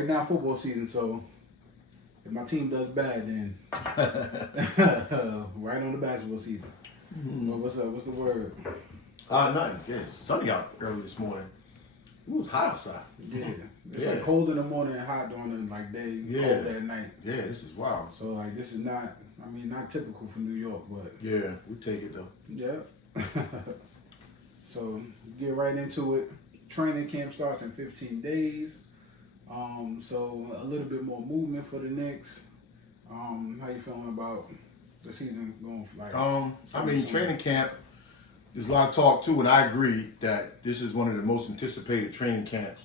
right now football season, so if my team does bad, then right on the basketball season. Well, what's up? What's the word? Nothing. It's sunny out early this morning. It was hot outside. Yeah. It's like cold in the morning and hot during the day, cold at night. Yeah, this is wild. So like this is not, not typical for New York, but yeah, we take it though. Yeah. So get right into it. Training camp starts in 15 days. So a little bit more movement for the Knicks. How you feeling about the season going for training camp, there's a lot of talk too, and I agree that this is one of the most anticipated training camps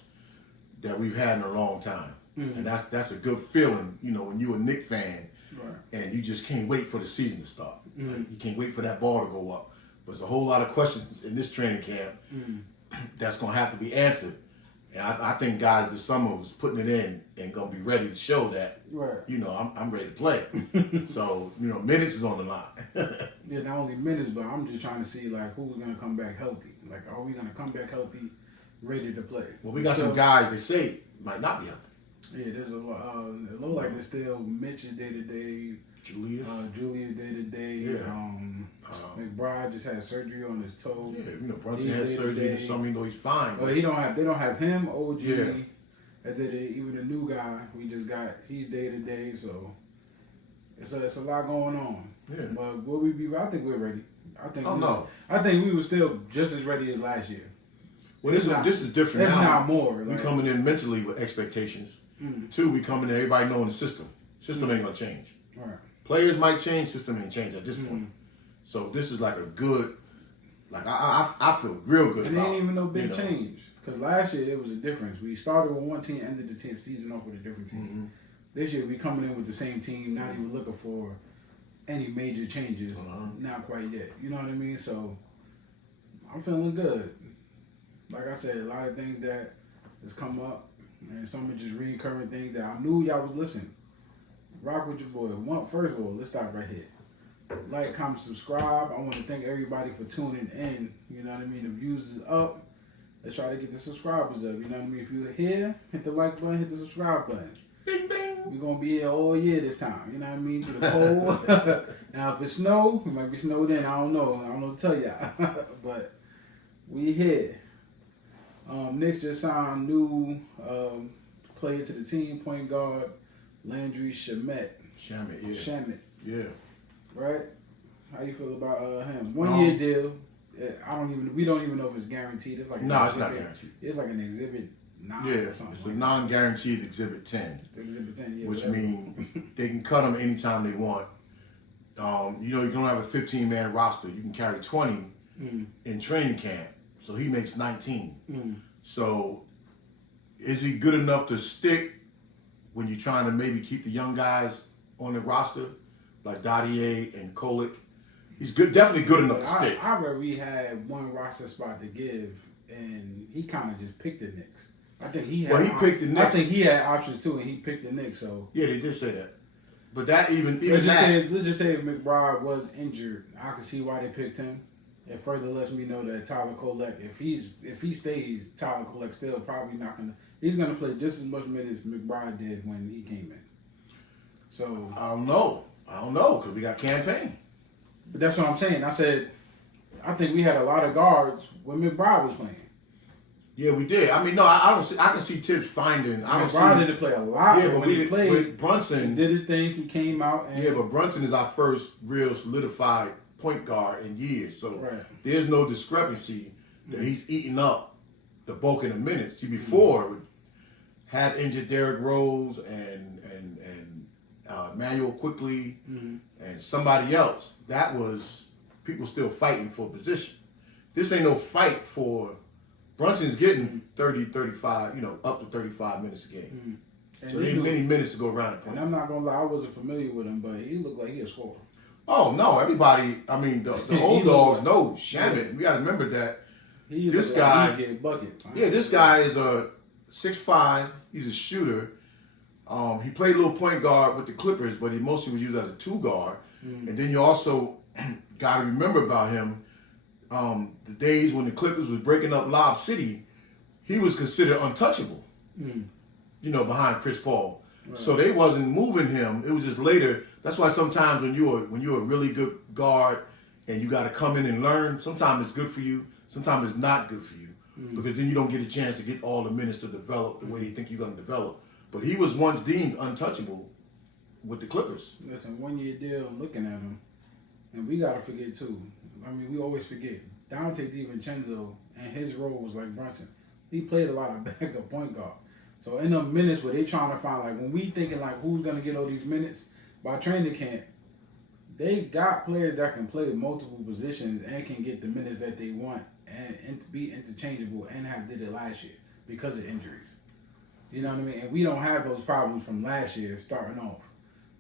that we've had in a long time. Mm-hmm. And that's a good feeling, when you're a Knicks fan, right, and you just can't wait for the season to start. Mm-hmm. Like, you can't wait for that ball to go up. There's a whole lot of questions in this training camp that's going to have to be answered. And I think guys this summer was putting it in and going to be ready to show that, right, I'm ready to play. So, minutes is on the line. Yeah, not only minutes, but I'm just trying to see, who's going to come back healthy. Are we going to come back healthy, ready to play? Well, we got some guys they say might not be healthy. Yeah, there's a lot. It looks like there's still Mitch is day-to-day. Julius day-to-day. Yeah. McBride just had surgery on his toe. Yeah, Brunson had surgery and some, he's fine. But they don't have him, OG. Yeah. And then even the new guy we just got, he's day-to-day, so it's a lot going on. Yeah. But will we be? I think we're ready. I think we were still just as ready as last year. Well, this is different now. Not more. We coming in mentally with expectations. Mm. Two, we coming in everybody knowing the system. System ain't gonna change. Right. Players might change, system ain't change at this point. So this is like a good, I feel real good. And it ain't even no big change. Because last year it was a difference. We started with one team, ended the 10th season off with a different team. Mm-hmm. This year we coming in with the same team, not even looking for any major changes. Not quite yet. You know what I mean? So I'm feeling good. Like I said, a lot of things that has come up, and some are just recurring things that I knew y'all was listening. Rock with your boy. First of all, let's start right here. Like, comment, subscribe. I want to thank everybody for tuning in. You know what I mean? The views is up. Let's try to get the subscribers up. You know what I mean? If you're here, hit the like button, hit the subscribe button. Bing, bing. We're going to be here all year this time. You know what I mean? Through the cold. Now, if it's snow, it might be snowed in. I don't know. I don't know what to tell y'all. But we here. Knicks just signed new player to the team, point guard, Landry Shamet. Shamet. Yeah. Right? How you feel about him? 1 year deal. We don't even know if it's guaranteed. It's like it's not guaranteed. It's like an exhibit 9 or something. It's a non-guaranteed exhibit 10. Exhibit 10, yeah. Which means they can cut him anytime they want. You don't have a 15-man roster. You can carry 20 in training camp. So he makes 19. So is he good enough to stick when you're trying to maybe keep the young guys on the roster, like Dadier and Kolik? He's definitely good enough to stick. I read we had one roster spot to give, and he kind of just picked the Knicks. I think he had. Well, he picked the Knicks. I think he had options too, and he picked the Knicks. So yeah, they did say that. But that let's just say if McBride was injured, I can see why they picked him. It further lets me know that Tyler Kolek, if he stays, Tyler Kolek still probably not gonna. He's gonna play just as much minutes McBride did when he came in. So I don't know because we got campaign. But that's what I'm saying. I said I think we had a lot of guards when McBride was playing. Yeah, we did. I mean, no, I don't see. I can see Tibbs finding. McBride didn't play a lot. Yeah, but when he played, with Brunson he did his thing. He came out. And, yeah, but Brunson is our first real solidified point guard in years. So there's no discrepancy that he's eating up the bulk of the minutes. See, before had injured Derrick Rose and Manuel Quickly and somebody else. That was people still fighting for position. This ain't no fight for. Brunson's getting 30, 35, up to 35 minutes a game. So there's many minutes to go around the point. And I'm not going to lie, I wasn't familiar with him, but he looked like he a scorer. Oh, no. Everybody, the old dogs know Shamet. We got to remember that this guy, this guy is a 6'5". He's a shooter. He played a little point guard with the Clippers, but he mostly was used as a 2 guard. And then you also got to remember about him, the days when the Clippers was breaking up Lob City, he was considered untouchable. behind Chris Paul. Right. So they wasn't moving him. It was just later. That's why sometimes when you're a really good guard and you got to come in and learn, sometimes it's good for you. Sometimes it's not good for you because then you don't get a chance to get all the minutes to develop the way you think you're going to develop. But he was once deemed untouchable with the Clippers. Listen, 1 year deal, looking at him, and we got to forget too. I mean, we always forget. Dante DiVincenzo and his role was like Brunson. He played a lot of backup point guard. So in the minutes where they trying to find, like when we thinking like who's going to get all these minutes by training camp, they got players that can play multiple positions and can get the minutes that they want and be interchangeable and have did it last year because of injuries. You know what I mean? And we don't have those problems from last year starting off.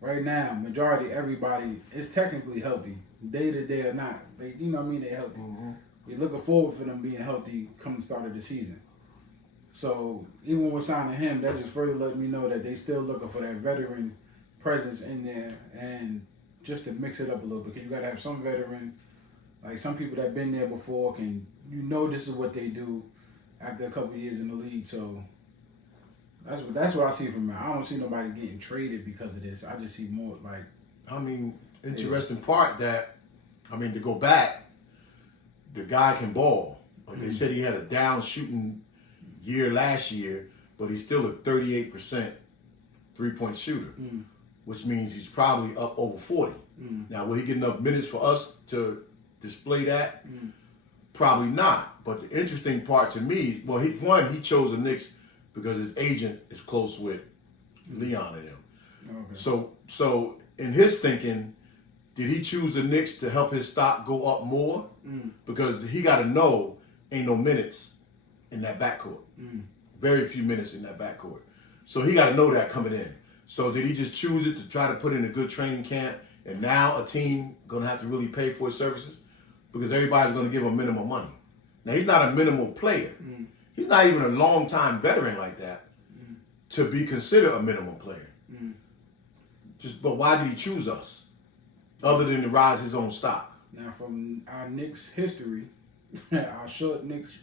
Right now, majority everybody is technically healthy, day to day or not. They, you know what I mean? They're healthy. Mm-hmm. We're looking forward for them being healthy come the start of the season. So even with signing him, that just further let me know that they still looking for that veteran presence in there and just to mix it up a little bit. Because you got to have some veteran, like some people that been there before can, this is what they do after a couple of years in the league. So that's what I see from him. I don't see nobody getting traded because of this. I just see more like. I mean, interesting part that, to go back, the guy can ball. Like they said he had a down shooting year last year, but he's still a 38% three-point shooter, which means he's probably up over 40. Now, will he get enough minutes for us to display that? Probably not. But the interesting part to me, well, he chose the Knicks because his agent is close with Leon and him. Okay. So in his thinking, did he choose the Knicks to help his stock go up more? Because he got to know ain't no minutes in that backcourt. Very few minutes in that backcourt. So he got to know that coming in. So did he just choose it to try to put in a good training camp and now a team going to have to really pay for his services? Because everybody's going to give him minimum money. Now, he's not a minimal player. He's not even a long-time veteran like that to be considered a minimum player. But why did he choose us other than to rise his own stock? Now, from our Knicks history, our short Knicks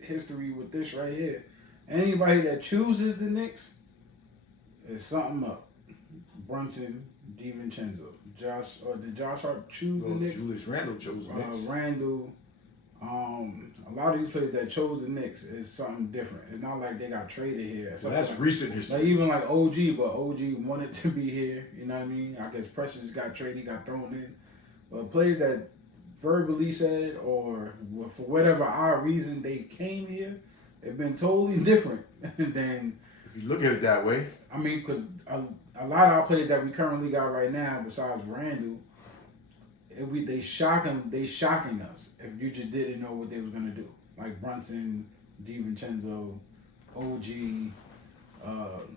history with this right here, anybody that chooses the Knicks is something up. Brunson, DiVincenzo, did Josh Hart choose the Knicks? Julius Randle chose the Knicks. Randle. A lot of these players that chose the Knicks is something different. It's not like they got traded here. So that's recent history. Like even like OG, but OG wanted to be here. You know what I mean? I guess Precious got traded, he got thrown in. But players that verbally said or for whatever our reason they came here, have been totally different than. If you look at it that way. I mean, because a lot of our players that we currently got right now, besides Randle, they shocking us if you just didn't know what they was gonna do. Like Brunson, DiVincenzo, OG,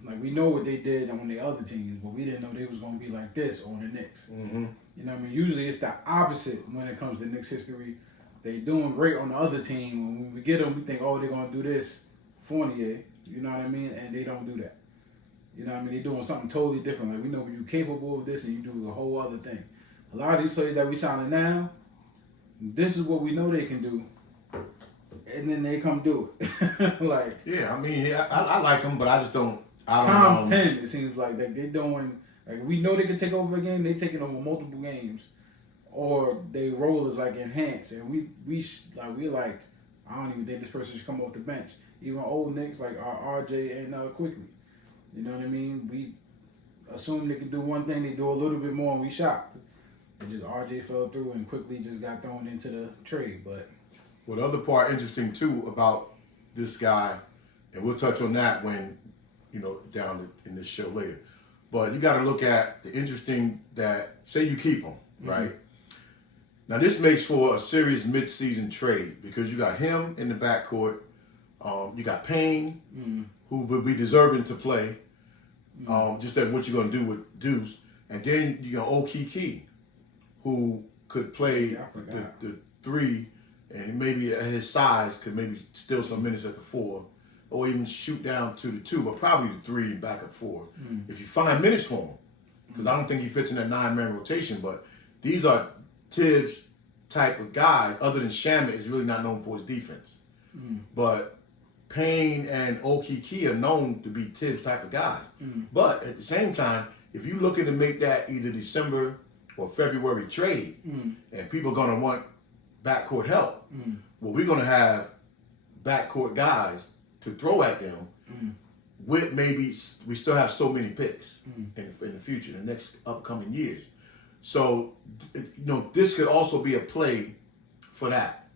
like we know what they did on the other teams, but we didn't know they was gonna be like this on the Knicks. You know what I mean? Usually it's the opposite when it comes to Knicks history. They doing great on the other team. When we get them, we think, oh, they're gonna do this, Fournier. You know what I mean? And they don't do that. You know what I mean? They're doing something totally different. Like we know you're capable of this, and you do a whole other thing. A lot of these players that we signing now, this is what we know they can do, and then they come do it. Like yeah, I mean, I like them, but I just don't. I don't times know. 10, it seems like they doing. Like we know they can take over a game, they taking over multiple games, or they role is like enhanced, and we like I don't even think this person should come off the bench. Even old Knicks like RJ and Quickly, you know what I mean? We assume they can do one thing, they do a little bit more, and we shocked. And just RJ fell through and Quickly just got thrown into the trade. But the other part interesting too about this guy, and we'll touch on that when down in this show later. But you got to look at the interesting that say you keep him, right? Now this makes for a serious mid-season trade because you got him in the backcourt, you got Payne, who would be deserving to play, just that what you're gonna do with Deuce, and then you got Okiki, who could play the three, and maybe at his size could maybe steal some minutes at the four, or even shoot down to the two, but probably the three and back up four. If you find minutes for him, because I don't think he fits in that 9-man rotation, but these are Tibbs type of guys, other than Shamet is really not known for his defense. But Payne and Okiki are known to be Tibbs type of guys. But at the same time, if you're looking to make that either December or February trade, and people are going to want backcourt help, well, we're going to have backcourt guys to throw at them with maybe we still have so many picks in the future, the next upcoming years. So, this could also be a play for that.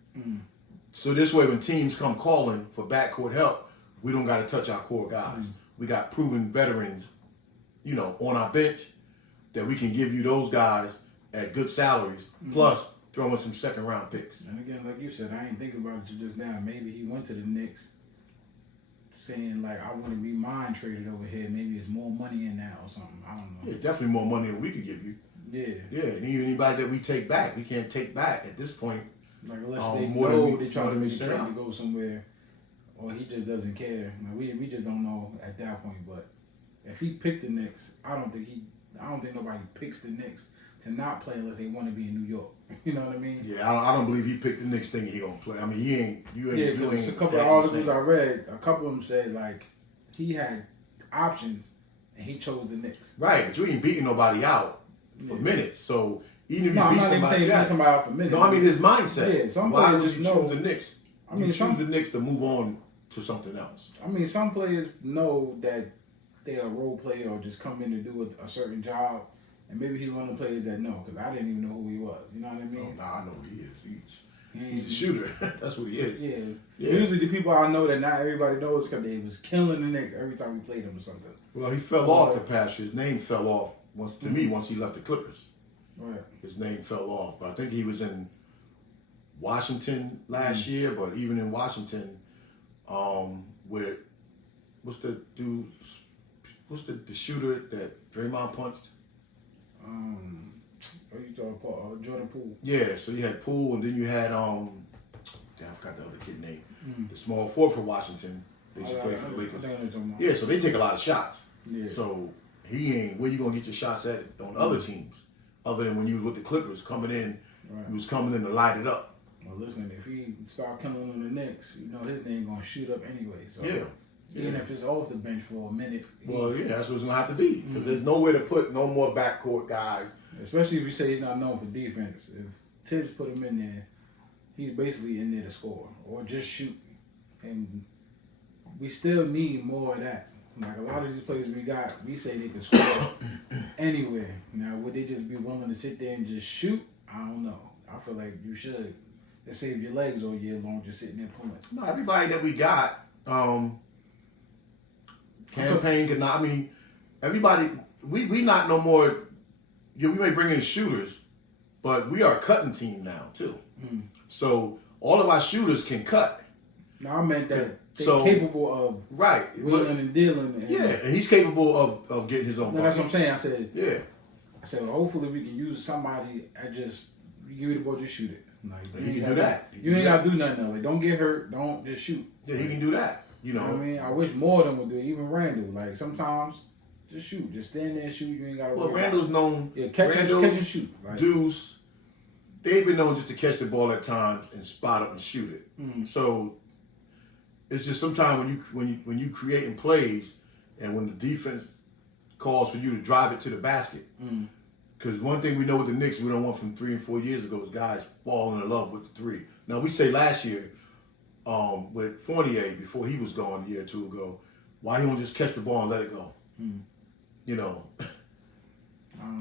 So this way, when teams come calling for backcourt help, we don't got to touch our core guys. We got proven veterans, on our bench that we can give you those guys at good salaries, plus throw in some second-round picks. And again, like you said, I ain't thinking about it just now. Maybe he went to the Knicks saying, like, I want to be mine traded over here. Maybe it's more money in that or something. I don't know. Yeah, definitely more money than we could give you. Yeah. Yeah, and even anybody that we take back, we can't take back at this point. Like, unless they more know than they trying to make a send trade out. to go somewhere, or he just doesn't care. Like, we just don't know at that point. But if he picked the Knicks, I don't think nobody picks the Knicks to not play unless they want to be in New York. You know what I mean? Yeah, I don't believe he picked the Knicks thinking he gonna play. I mean, you ain't. Yeah, because a couple of articles I read, a couple of them said like he had options and he chose the Knicks. Right, but you ain't beating nobody out for minutes. So even if you I'm beat not even somebody, saying beat somebody out for minutes. no, I mean his mindset. Yeah, some Why players would just you know. choose the Knicks? I mean, you choose the Knicks to move on to something else. I mean, some players know that they're a role player or just come in to do a certain job, and maybe he's one of the players that know, because I didn't even know who he was. You know what I mean? Oh, nah, I know who he is. He's a shooter. That's what he is. Yeah. Usually the people I know that not everybody knows because they was killing the Knicks every time we played them or something. Well, he fell off the past year. His name fell off once he left the Clippers. Right. His name fell off. But I think he was in Washington last year, but even in Washington, with what's the shooter that Draymond punched? What are you talking about? Jordan Poole. Yeah, so you had Poole, and then you had I forgot the other kid name. The small forward for Washington. They used to play for the Lakers. Yeah, so they take a lot of shots. Yeah. So he ain't where you gonna get your shots at on other teams, other than when you was with the Clippers coming in. Right. He was coming in to light it up. Well, listen, if he start killing on the Knicks, his name gonna shoot up anyway. So Yeah. even if it's off the bench for a minute. Well, yeah, that's what it's gonna have to be because there's nowhere to put no more backcourt guys. Especially if you say he's not known for defense. If Tibbs put him in there, he's basically in there to score or just shoot. And we still need more of that. Like a lot of these players we say they can score anywhere. Now, would they just be willing to sit there and just shoot? I don't know. I feel like you should. It saves your legs all year long just sitting there pulling. No, everybody that we got, campaign could not. I mean, everybody. We not no more. We may bring in shooters, but we are a cutting team now too. So all of our shooters can cut. Now I meant that they're capable of wheeling and dealing. And he's capable of getting his own. No, that's what I'm saying. I said, well, hopefully we can use somebody and just give you the ball, just shoot it. Like he can do that. You ain't gotta do nothing else. Like, don't get hurt. Don't just shoot. Yeah, he can do that. You know what I mean? I wish more of them would do it. Even Randall. Like sometimes, just shoot. Just stand there and shoot. You ain't gotta. Well, Randall's known. Yeah, catch and shoot. Like, Deuce. They've been known just to catch the ball at times and spot up and shoot it. So it's just sometimes when you creating plays and when the defense calls for you to drive it to the basket. Because one thing we know with the Knicks we don't want from 3 and 4 years ago is guys falling in love with the three. Now we say last year with Fournier before he was gone a year or two ago, why he don't just catch the ball and let it go?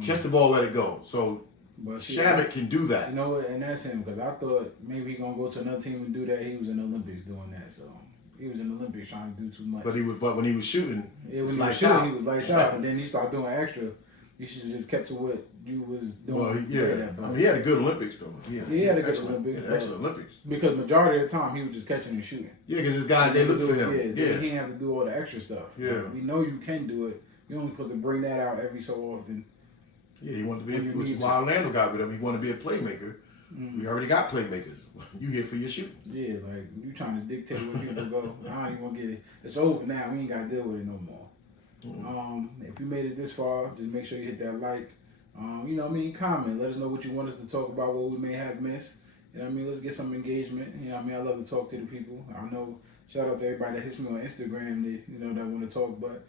Catch the ball, let it go. So Shamet can do that. You know what? And that's him because I thought maybe he gonna go to another team and do that. He was in the Olympics doing that, so he was in the Olympics trying to do too much. But when he was shooting, he was lights out, and then he started doing extra. You should have just kept to what you was doing. Well, I mean, he had a good Olympics though. He had a good Olympics. Excellent Olympics. Because majority of the time he was just catching and shooting. Yeah, because his guys they look for him. He didn't have to do all the extra stuff. Yeah, like, we know you can do it. You only supposed to bring that out every so often. Yeah, he wanted to be. Which is why Orlando got with him. He wanted to be a playmaker. We already got playmakers. You here for your shoot? Yeah, like you trying to dictate where people go. I don't even want to get it. It's over now. We ain't got to deal with it no more. If you made it this far, just make sure you hit that like. Comment. Let us know what you want us to talk about, what we may have missed. You know what I mean? Let's get some engagement. You know what I mean? I love to talk to the people. I know Shout out to everybody that hits me on Instagram, that want to talk. But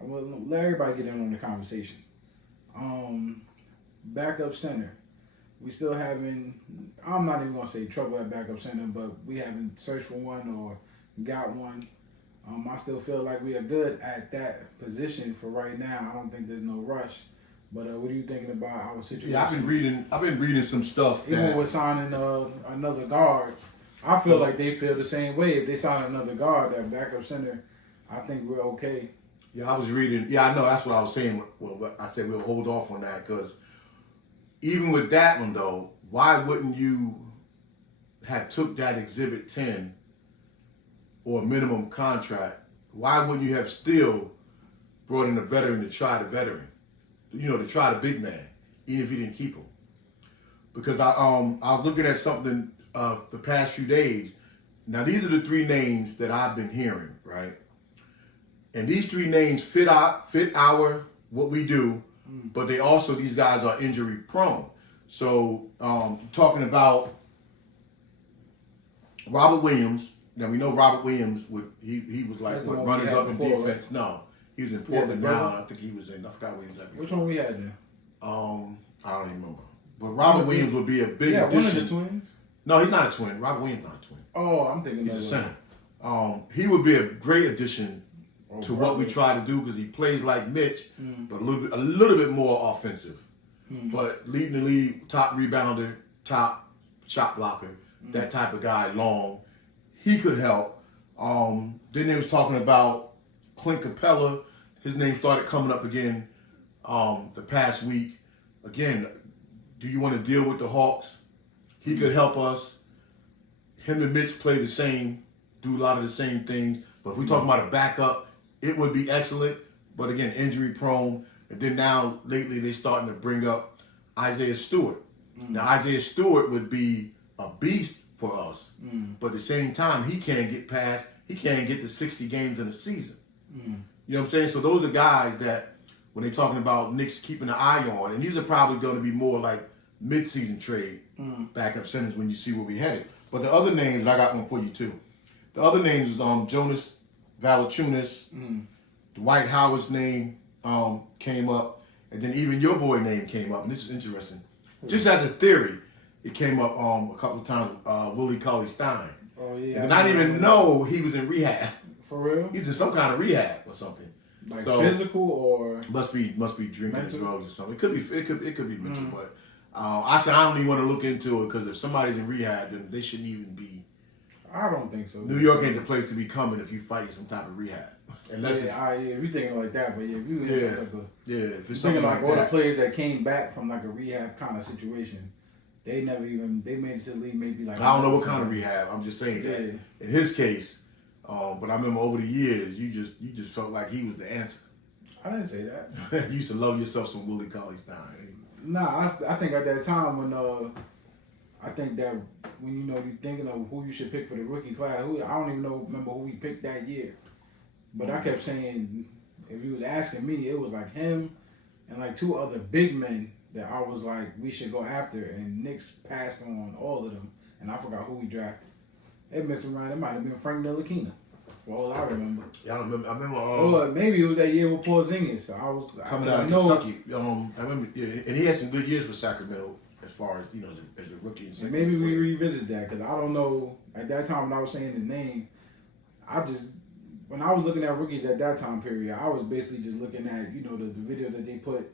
I will let everybody get in on the conversation. Backup center. We still having, I'm not even going to say trouble at backup center, but we haven't searched for one or got one. I still feel like we are good at that position for right now. I don't think there's no rush. But what are you thinking about our situation? Yeah, I've been reading some stuff. Even with signing another guard, I feel like they feel the same way. If they sign another guard, that backup center, I think we're okay. Yeah, I was reading. Yeah, I know. That's what I was saying. Well, I said we'll hold off on that because even with that one though, why wouldn't you have took that Exhibit 10 or minimum contract? Why wouldn't you have still brought in a veteran to try the veteran? To try the big man, even if you didn't keep him. Because I was looking at something the past few days. Now these are the 3 names that I've been hearing, right? And these 3 names fit our what we do, but these guys are injury prone. So talking about Robert Williams. Now we know Robert Williams he was like what runners up in defense. Right? No. He was in Portland now. I think he was in. I forgot where he was at before. Which one we had then? I don't even remember. But Robert Williams would be a big addition. One of the twins. No, he's not a twin. Robert Williams not a twin. Oh, I'm thinking he's a center. He would be a great addition to what we try to do because he plays like Mitch, but a little bit more offensive. But leading the league, top rebounder, top shot blocker, that type of guy, long. He could help. Then they was talking about Clint Capella. His name started coming up again the past week. Again, do you want to deal with the Hawks? He could help us. Him and Mitch play the same, do a lot of the same things. But if we talk about a backup, it would be excellent. But again, injury prone. And then now, lately, they're starting to bring up Isaiah Stewart. Now, Isaiah Stewart would be a beast for us. But at the same time, he can't get to 60 games in a season. You know what I'm saying? So those are guys that, when they're talking about Knicks keeping an eye on, and these are probably going to be more like mid-season trade backup centers when you see where we headed. But the other names, I got one for you too. The other names is Jonas Valanciunas, Dwight Howard's name came up, and then even your boy name came up, and this is interesting. Just as a theory, it came up a couple of times, Willie Cauley-Stein. Oh, yeah. And I didn't even know he was in rehab. For real? He's in some kind of rehab or something. Like physical or must be drinking mental? drugs or something. It could be mental, but I said I don't even want to look into it because if somebody's in rehab, then they shouldn't even be. I don't think so. New York ain't the place to be coming if you fighting some type of rehab. Unless if you thinking like that, but if you in if it's thinking like all that. the players that came back from like a rehab kind of situation, they made it to the league maybe like. I don't know what kind of rehab. I'm just saying that in his case. But I remember over the years, you just felt like he was the answer. I didn't say that. You used to love yourself some Willie Cauley-Stein. Nah, I think at that time when you're thinking of who you should pick for the rookie class, I don't even remember who we picked that year. But I kept saying, if you was asking me, it was like him and like 2 other big men that I was like, we should go after. And Knicks passed on all of them, and I forgot who we drafted. It messed around. It might have been Frank Ntilikina, for all I remember. Yeah, I remember. Maybe it was that year with Porzingis. So I was coming out of Kentucky. I remember, and he had some good years for Sacramento as far as as a rookie. And maybe we revisit that because I don't know. At that time when I was saying his name, when I was looking at rookies at that time period, I was basically just looking at the video that they put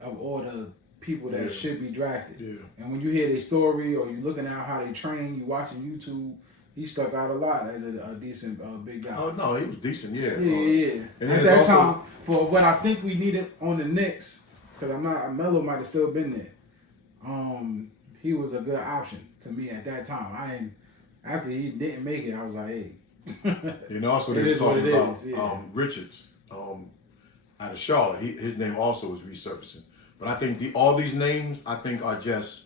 of all the people that should be drafted. Yeah. And when you hear their story or you looking at how they train, you watching YouTube. He stuck out a lot as a decent big guy. Oh, no, he was decent, yeah. Yeah. And at that time, for what I think we needed on the Knicks, because Melo might have still been there, he was a good option to me at that time. After he didn't make it, I was like, hey. And also they were talking about Richards out of Charlotte. His name also was resurfacing. But I think all these names, I think, are just,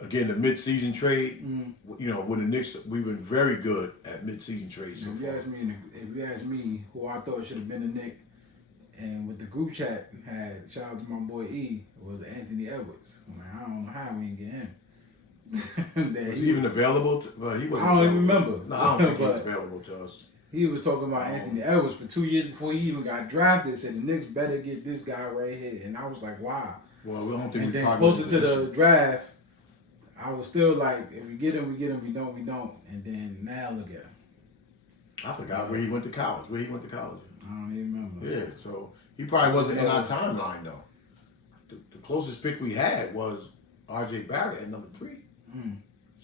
again, the mid-season trade. When the Knicks, we've been very good at mid-season trades. So if you ask me who I thought should have been a Knick, and with the group chat shout out to my boy E, was Anthony Edwards. I don't know how we didn't get him. Was he even available? Well, he wasn't. I don't even remember. No, I don't think he was available to us. He was talking about Anthony Edwards for 2 years before he even got drafted. Said the Knicks better get this guy right here, and I was like, wow. Well, we don't think. And then closer to the draft, I was still like, if we get him, we get him. We don't, we don't. And then now look at him. I forgot where he went to college. I don't even remember. Yeah, so he probably wasn't in our timeline though. The closest pick we had was R.J. Barrett at number 3.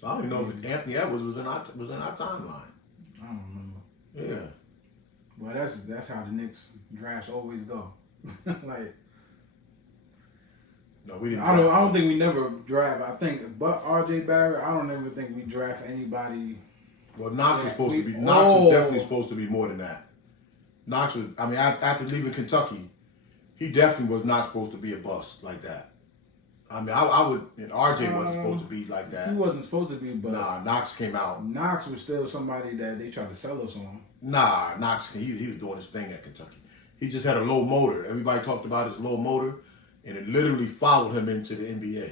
So I don't even know if Anthony Edwards was in our timeline. I don't remember. Yeah. Well, that's how the Knicks drafts always go. Like, no, we didn't. I don't think we never draft. I think, but R.J. Barrett, I don't ever think we draft anybody. Well, Knox was supposed to be. Knox was definitely supposed to be more than that. Knox was. I mean, after leaving Kentucky, he definitely was not supposed to be a bust like that. I mean, I would. And RJ wasn't supposed to be like that. He wasn't supposed to be, but Knox came out. Knox was still somebody that they tried to sell us on. Knox. He was doing his thing at Kentucky. He just had a low motor. Everybody talked about his low motor, and it literally followed him into the NBA.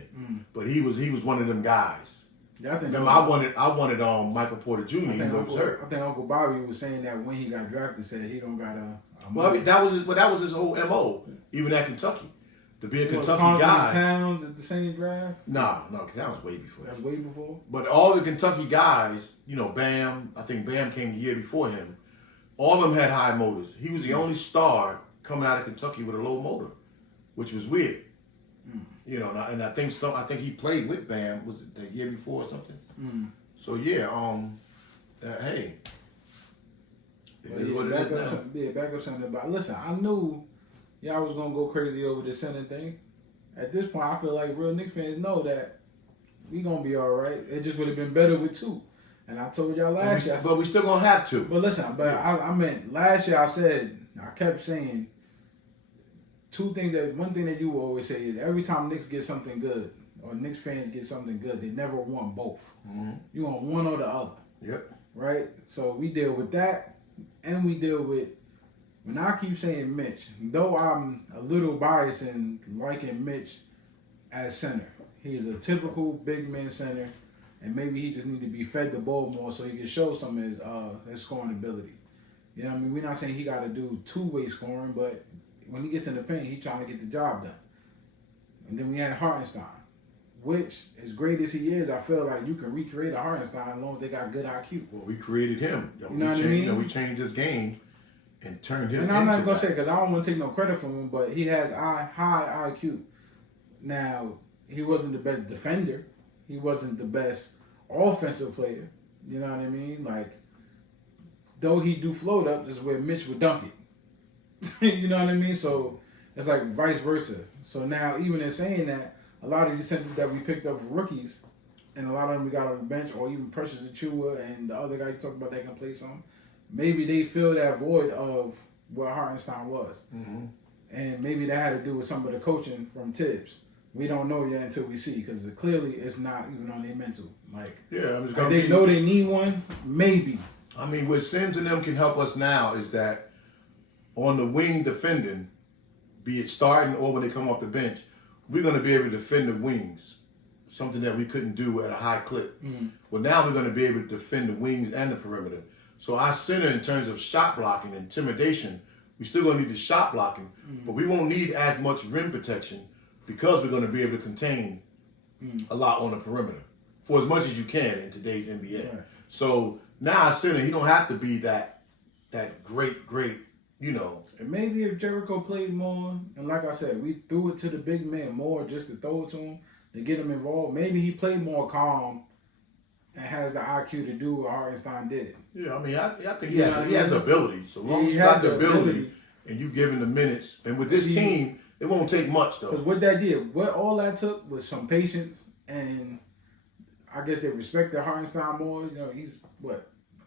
But he was one of them guys. Yeah, I think. Remember, I wanted Michael Porter Jr. He was hurt. I think Uncle Bobby was saying that when he got drafted, said he don't got a. Well, I mean, that was his whole MO, even at Kentucky, to be a Kentucky guy. Towns at the same draft? No, that was way before. That was way before. But all the Kentucky guys, Bam. I think Bam came the year before him. All of them had high motors. He was the only star coming out of Kentucky with a low motor, which was weird. And I think he played with Bam. Was it the year before or something? So yeah, hey. Back up something about. Listen, I knew y'all was gonna go crazy over the center thing. At this point, I feel like real Knicks fans know that we gonna be all right. It just would have been better with 2. And I told y'all last year. But we still gonna have to. But listen, I meant last year. I kept saying 2 things. One thing that you always say is every time Knicks get something good or Knicks fans get something good, they never want both. You want one or the other. Yep. Right. So we deal with that. And we deal with, when I keep saying Mitch, though I'm a little biased in liking Mitch as center. He's a typical big man center, and maybe he just need to be fed the ball more so he can show some of his scoring ability. You know what I mean? We're not saying he got to do 2-way scoring, but when he gets in the paint, he's trying to get the job done. And then we had Hartenstein, which, as great as he is, I feel like you can recreate a Hartenstein as long as they got good IQ. Well, we created him. You know what I mean? We changed his game and turned him into And I'm not going to that. say, because I don't want to take no credit from him, but he has high IQ. Now, he wasn't the best defender. He wasn't the best offensive player. You know what I mean? Like, though he do float up, this is where Mitch would dunk it. You know what I mean? So, it's like vice versa. So now, even in saying that, a lot of these centers that we picked up were rookies, and a lot of them we got on the bench, or even Precious Achiuwa and the other guy you talked about that can play some. Maybe they fill that void of what Hartenstein was. And maybe that had to do with some of the coaching from Tibbs. We don't know yet until we see, because clearly it's not even on their mental. Like, they know they need one, maybe. I mean, what Sims and them can help us now is that on the wing defending, be it starting or when they come off the bench, we're going to be able to defend the wings, something that we couldn't do at a high clip. Well, now we're going to be able to defend the wings and the perimeter. So our center, in terms of shot blocking, intimidation, we still going to need the shot blocking, but we won't need as much rim protection because we're going to be able to contain a lot on the perimeter for as much as you can in today's NBA. Right. So now our center, he don't have to be that great, And maybe if Jericho played more, and like I said, we threw it to the big man more just to throw it to him, to get him involved. Maybe he played more calm and has the IQ to do what Hartenstein did. Yeah, I mean, I think he has the ability. So long as you got the ability and you give him the minutes. And with this team, it won't take much, though. Because what that did, what all that took was some patience, and I guess they respected Hartenstein more. He's,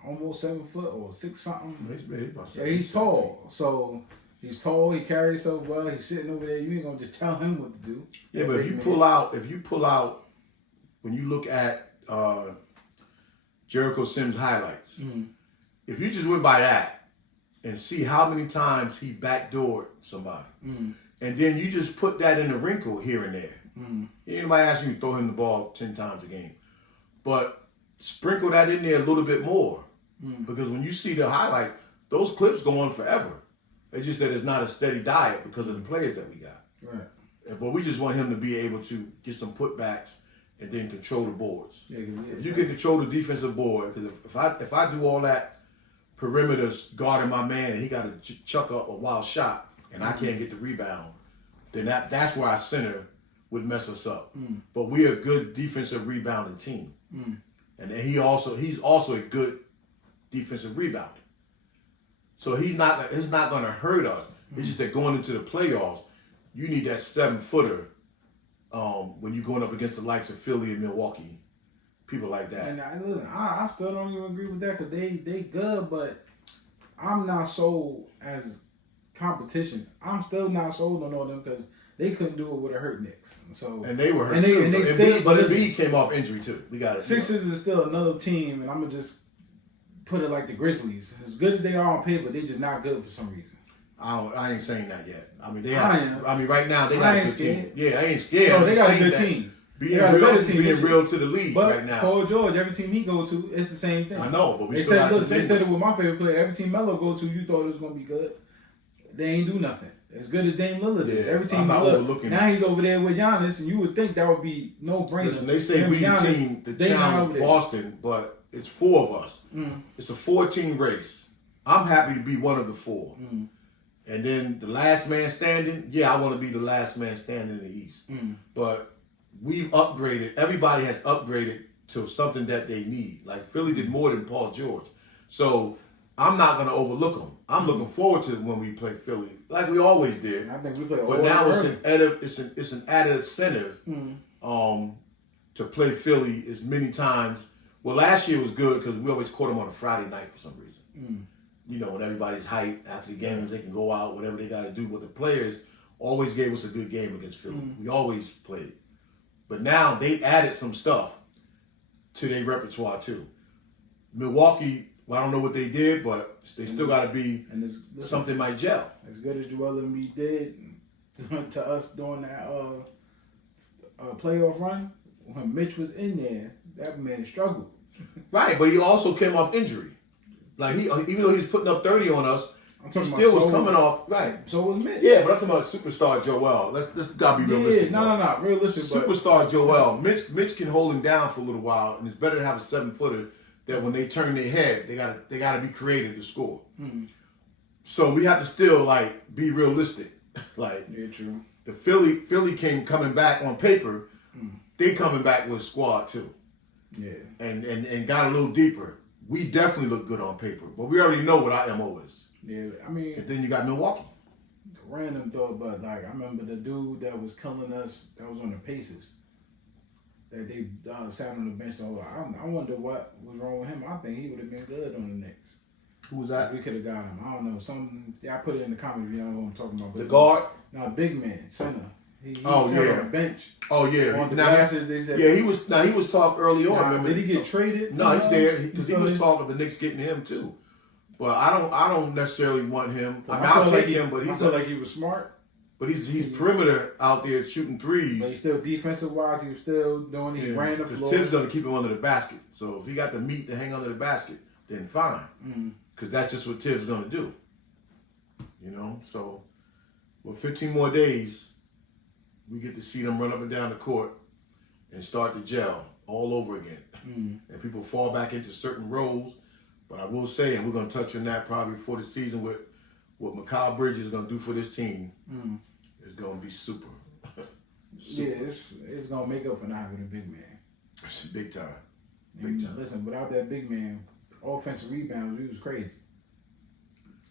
almost 7 foot or 6 something. He's about 7 he's tall. So he's tall. He carries himself well. He's sitting over there. You ain't gonna just tell him what to do. Yeah, but if you pull out, when you look at Jericho Sims highlights, if you just went by that and see how many times he backdoored somebody, and then you just put that in a wrinkle here and there. Anybody asking you to throw him the ball 10 times a game, but sprinkle that in there a little bit more. Because when you see the highlights, those clips go on forever. It's just that it's not a steady diet because of the players that we got. Right. But we just want him to be able to get some putbacks and then control the boards. Yeah, if you can control the defensive board, because if I do all that perimeter guarding my man and he got to chuck up a wild shot and I can't get the rebound, then that's where our center would mess us up. But we're a good defensive rebounding team. And then he's also a good defensive rebounder. So it's not going to hurt us. It's just that going into the playoffs, you need that 7-footer when you're going up against the likes of Philly and Milwaukee, people like that. And I still don't even agree with that because they good, but I'm not sold as competition. I'm still not sold on all them because they couldn't do it with a hurt Knicks. So and they were hurt too. And they still, but Embiid came off injury too. We got it. Sixers is still another team, and I'm gonna just put it like the Grizzlies. As good as they are on paper, they're just not good for some reason. I ain't saying that yet. I mean, right now they I got a ain't good scared. team. Yeah, I ain't scared. No, they got a good team. Being real to the league but right now. Paul George, every team he go to, it's the same thing. I know, but they said it with my favorite player. Every team Melo go to, you thought it was gonna be good. They ain't do nothing. As good as Dame Lillard is. Every team now he's over there with Giannis, and you would think that would be no brainer. Listen, they say we the team to challenge Boston, but it's 4 of us. It's a 4-team race. I'm happy to be one of the 4. And then the last man standing, I want to be the last man standing in the East. But we've upgraded. Everybody has upgraded to something that they need. Like Philly did more than Paul George. So I'm not going to overlook them. I'm looking forward to when we play Philly, like we always did. I think we play. But now it's an added incentive to play Philly as many times. Well, last year was good because we always caught them on a Friday night for some reason. You know, when everybody's hyped after the games, they can go out, whatever they got to do. But the players always gave us a good game against Philly. We always played. But now they added some stuff to their repertoire too. Milwaukee, well, I don't know what they did, but they still got to be something might gel. As good as Joel Embiid did to us during that playoff run, when Mitch was in there, that man struggled. Right, but he also came off injury. Like even though he's putting up 30 on us, he still was coming off. Right. So was Mitch. Yeah, but I'm talking about superstar Joel. Let's gotta be realistic. No, realistic. Superstar Joel. Mitch can hold him down for a little while, and it's better to have a 7-footer that when they turn their head, they gotta be creative to score. So we have to still be realistic. True. The Philly came coming back on paper. They coming back with a squad too. Yeah. And got a little deeper. We definitely look good on paper, but we already know what our MO is. Yeah, I mean. And then you got Milwaukee. Random thought, but I remember the dude that was killing us, that was on the Pacers, that they sat on the bench. I wonder what was wrong with him. I think he would have been good on the Knicks. Who was that? We could have got him. I don't know. I put it in the comments if you know what I'm talking about. The guard? No, big man, center. He on the bench. Oh yeah. On the glasses, they said. Yeah, he was talked early on. Remember? Did he get traded? No, he's there because he was talking of the Knicks getting him too. But I don't necessarily want him. I'll take him, but I feel like he was smart. But he's perimeter out there shooting threes. But he's still defensive wise. He was still doing. He ran the floor. Because Tibbs gonna keep him under the basket. So if he got the meat to hang under the basket, then fine. Because that's just what Tibbs gonna do. You know. So with 15 more days, we get to see them run up and down the court and start to gel all over again. And people fall back into certain roles. But I will say, and we're going to touch on that probably before the season, what Mikal Bridges is going to do for this team is going to be super. Yeah, it's going to make up for not having a big man. Big time. Listen, without that big man, offensive rebounds, we was crazy.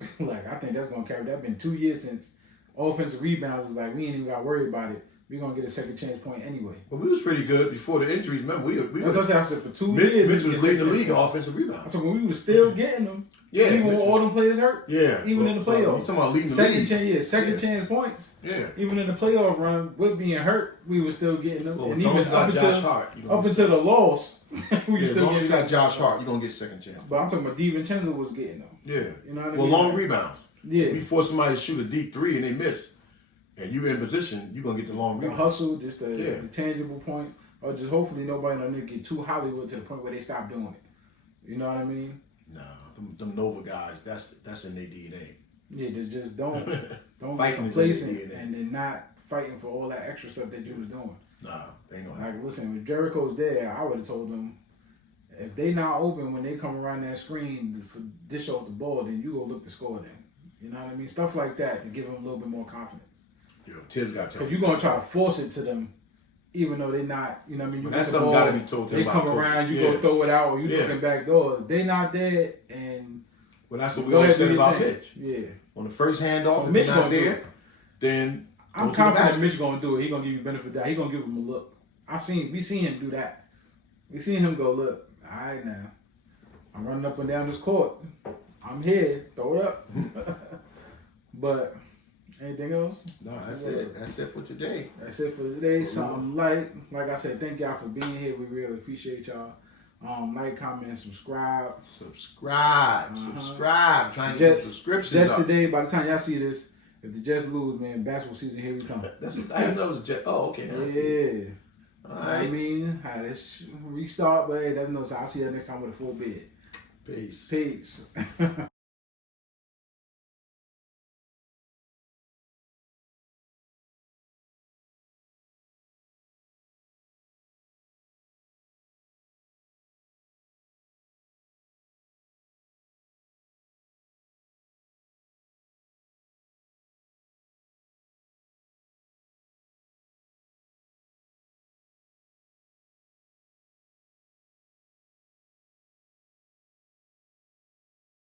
I think that's going to carry. That's been 2 years since offensive rebounds is we ain't even got to worry about it. We're going to get a second chance point anyway. But we was pretty good before the injuries. Remember, we I said for 2 years. Mitch was leading the league in offensive rebounds. So when we was still getting them. Yeah. Even when all them players hurt. Yeah. Even in the playoffs. I'm talking about leading the league. Second chance points. Yeah. Even in the playoff run, with being hurt, we were still getting them. Well, and even up until the loss, we were still getting them. Got Josh Hart, you're going to get second chance. But I'm talking about DiVincenzo was getting them. Yeah. You know what I mean? Well, long rebounds. Yeah. We force somebody to shoot a deep 3 and they miss. And you in position, you're going to get the long rebound. The hustle, just the tangible points. or just hopefully nobody on there get too Hollywood to the point where they stop doing it. You know what I mean? Nah, them Nova guys, that's in their DNA. Yeah, they just don't get Fighting is complacent in their DNA. and then not fighting for all that extra stuff that you was doing. Nah, they ain't gonna Like, happen. listen, if Jericho's there, I would have told them, if they not open when they come around that screen for dish off the ball, then you go look to score then. You know what I mean? Stuff like that to give them a little bit more confidence. Yo, Tibbs got to tell Because you're going to try to force it to them, even though they're not, you know what I mean? You But that's get the something ball, gotta be told to they them come by coaches. around, you Yeah. go throw it out, or you Yeah. looking back door. They not there, and Well, that's what we go always ahead said do your about thing. Mitch. Yeah. On the first handoff, if Mitch he's not gonna do there, it. then I'm go to the confident basket. Mitch gonna do it. He gonna give you benefit of that. He gonna give him a look. We seen him do that. We seen him go, look, all right now, I'm running up and down this court. I'm here. Throw it up. But anything else? No, that's it. That's it for today. That's it for today. Something light. Like I said, thank y'all for being here. We really appreciate y'all. Like, comment, subscribe. Subscribe. Trying to get subscriptions Jets up. today, by the time y'all see this, if the Jets lose, man, basketball season, here we come. I didn't know it was a Jet. Oh, okay. Now I see. Yeah. All I right. mean, let's restart, but hey, that's no time. I'll see you next time with a full bid. Peace. Peace.